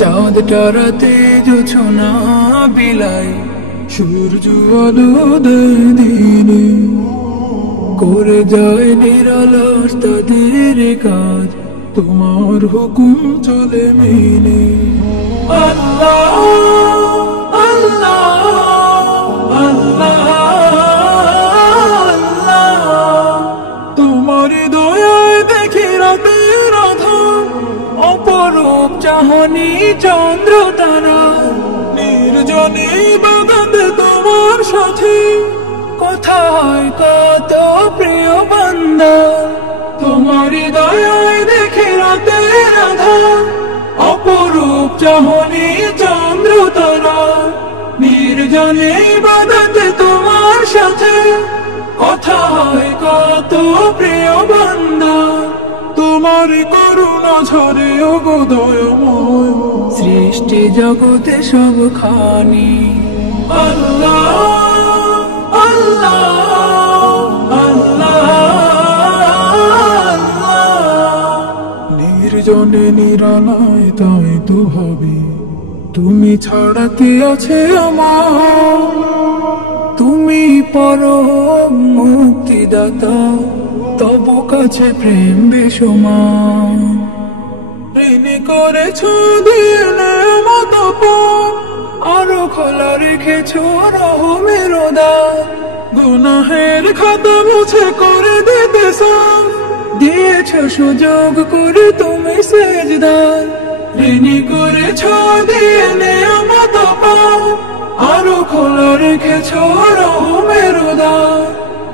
চাঁদ তারাতে জোছনা বিলাই, সূর্য আলো দেয় দিনে, করে যায় নিরলস তাদের কাজ, তোমার হুকুম চলে মেনে। আল্লাহ আল্লাহ আল্লাহ আল্লাহ, তোমার দয়ায় দেখি রাতের আধার, অপরূপ চাহনি চন্দ্র তারা, নির্জনে বাগাতে তোমার সাথে, কোথায় কত প্রিয় বান্দা। তোমার দয়ায় দেখি রাতের আধার, অপরূপ চাহনি চন্দ্র তারা, নির্জনে বাগাতে তোমার সাথে, কোথায় কত প্রিয় বান্দা। তোমার করুণা ঝরে ওগো দয়াময়, সৃষ্টি জগতে সব খানি। আল্লাহ আল্লাহ আল্লাহ, নির্জনে নিরালায় তাই তো ভাবি, তুমি ছাড়া কে আছে আমার। তুমি পরম মুক্তিদাতা, তব কাছে প্রেম বেসমান। ঋণী করেছ দিলে মতো পর, আরো খোলা রেখেছ রহমের দ্বার। গুনাহের খাতা মুছে করে দিতে সাফ, দিয়েছ সুযোগ করে তুমি সেজদার। ঋণী করেছ দিলে মতো পর, আরো খোলা রেখেছ রহমের দ্বার।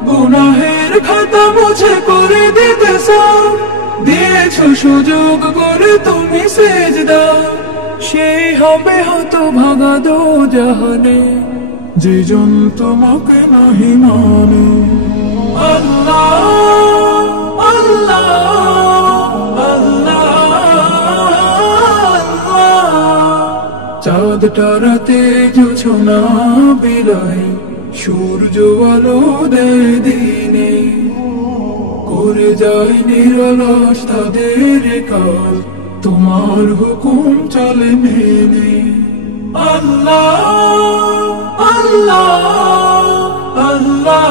গুনাহের খাতা মুছে করে দিতে সাফ, দিয়েছ সুযোগ করে তুমি সেজদার। সেই হবে হতভাগা দোজাহানে, যে জন তোমাকে নাহি মানে। আল্লাহ আল্লাহ আল্লাহ, চাঁদ তারাতে জোছনা বিলাই, সূর্য আলো দেয় দিনে, করে যায় নিরলস তাদের কাজ, তোমার হুকুম চলে মেনে। আল্লাহ আল্লাহ আল্লাহ।